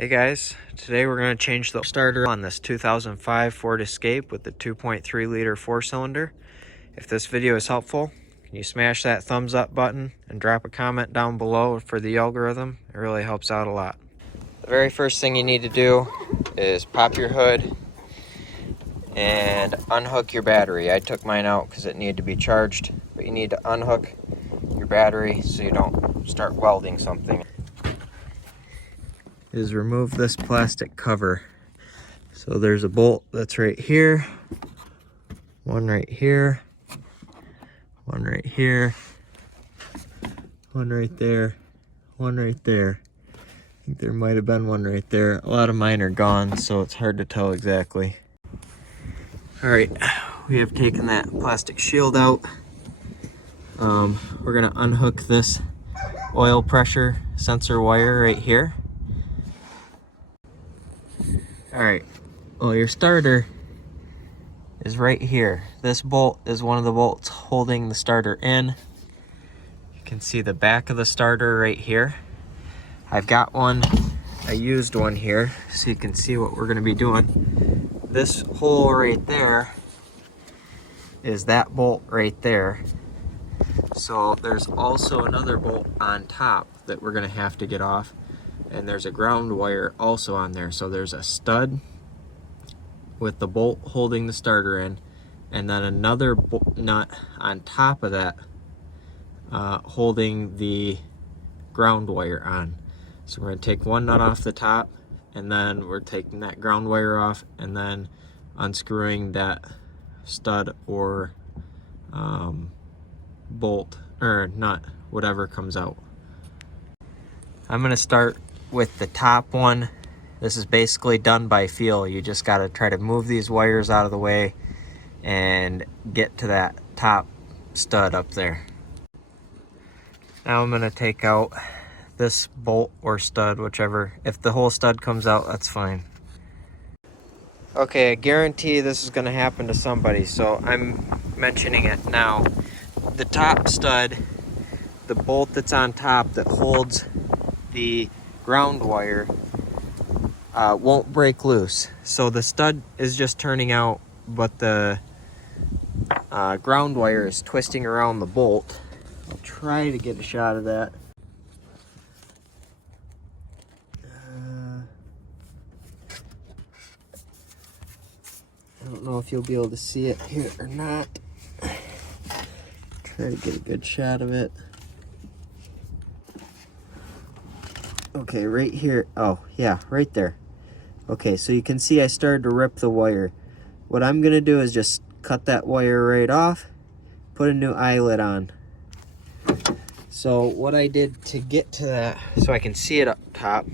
Hey guys, today we're going to change the starter on this 2005 Ford Escape with the 2.3 liter 4-cylinder. If this video is helpful, can you smash that thumbs up button and drop a comment down below for the algorithm? It really helps out a lot. The very first thing you need to do is pop your hood and unhook your battery. I took mine out because it needed to be charged, but you need to unhook your battery so you don't start welding something. Is remove this plastic cover. So there's a bolt that's right here, one right here, one right here, one right there, one right there. I think there might have been one right there. A lot of mine are gone, so it's hard to tell exactly. All right, we have taken that plastic shield out. We're gonna unhook this oil pressure sensor wire right here. All right, well, your starter is right here. This bolt is one of the bolts holding the starter in. You can see the back of the starter right here. I've got one, I used one here, so you can see what we're gonna be doing. This hole right there is that bolt right there. So there's also another bolt on top that we're gonna have to get off. And there's a ground wire also on there. So there's a stud with the bolt holding the starter in, and then another nut on top of that holding the ground wire on. So we're going to take one nut off the top, and then we're taking that ground wire off and then unscrewing that stud or bolt or nut, whatever comes out. I'm going to start with the top one. This is basically done by feel. You just got to try to move these wires out of the way and get to that top stud up there. Now I'm going to take out this bolt or stud, whichever. If the whole stud comes out, that's fine. Okay, I guarantee this is going to happen to somebody, so I'm mentioning it now. The top stud, the bolt that's on top that holds the ground wire won't break loose. So the stud is just turning out, but the ground wire is twisting around the bolt. I'll try to get a shot of that. I don't know if you'll be able to see it here or not. Try to get a good shot of it. Okay, right here. Oh, yeah, right there. Okay, so you can see I started to rip the wire. What I'm gonna do is just cut that wire right off, put a new eyelet on. So what I did to get to that, so I can see it up top,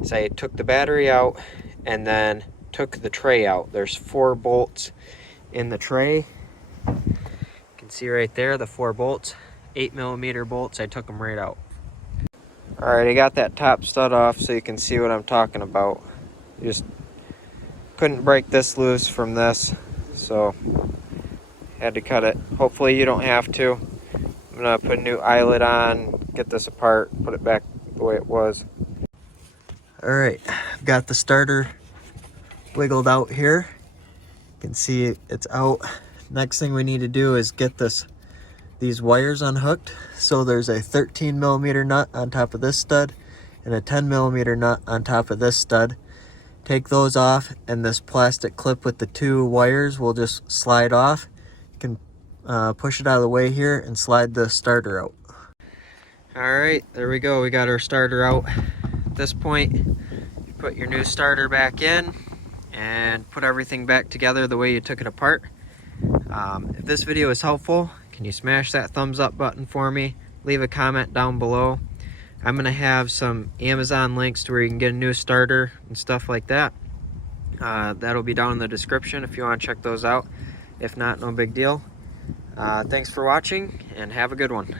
is I took the battery out and then took the tray out. There's 4 bolts in the tray. You can see right there, the 4 bolts, 8mm bolts. I took them right out. All right, I got that top stud off so you can see what I'm talking about. You just couldn't break this loose from this, so had to cut it. Hopefully you don't have to. I'm gonna put a new eyelet on, get this apart, put it back the way it was. All right, I've got the starter wiggled out here. You can see it's out. Next thing we need to do is get these wires unhooked. So there's a 13mm nut on top of this stud and a 10mm nut on top of this stud. Take those off, and this plastic clip with the 2 wires will just slide off. You can push it out of the way here and slide the starter out. All right, there we go. We got our starter out. At this point, you put your new starter back in and put everything back together the way you took it apart. If this video is helpful, can you smash that thumbs up button for me? Leave a comment down below. I'm going to have some Amazon links to where you can get a new starter and stuff like that. That'll be down in the description if you want to check those out. If not, no big deal. Thanks for watching, and have a good one.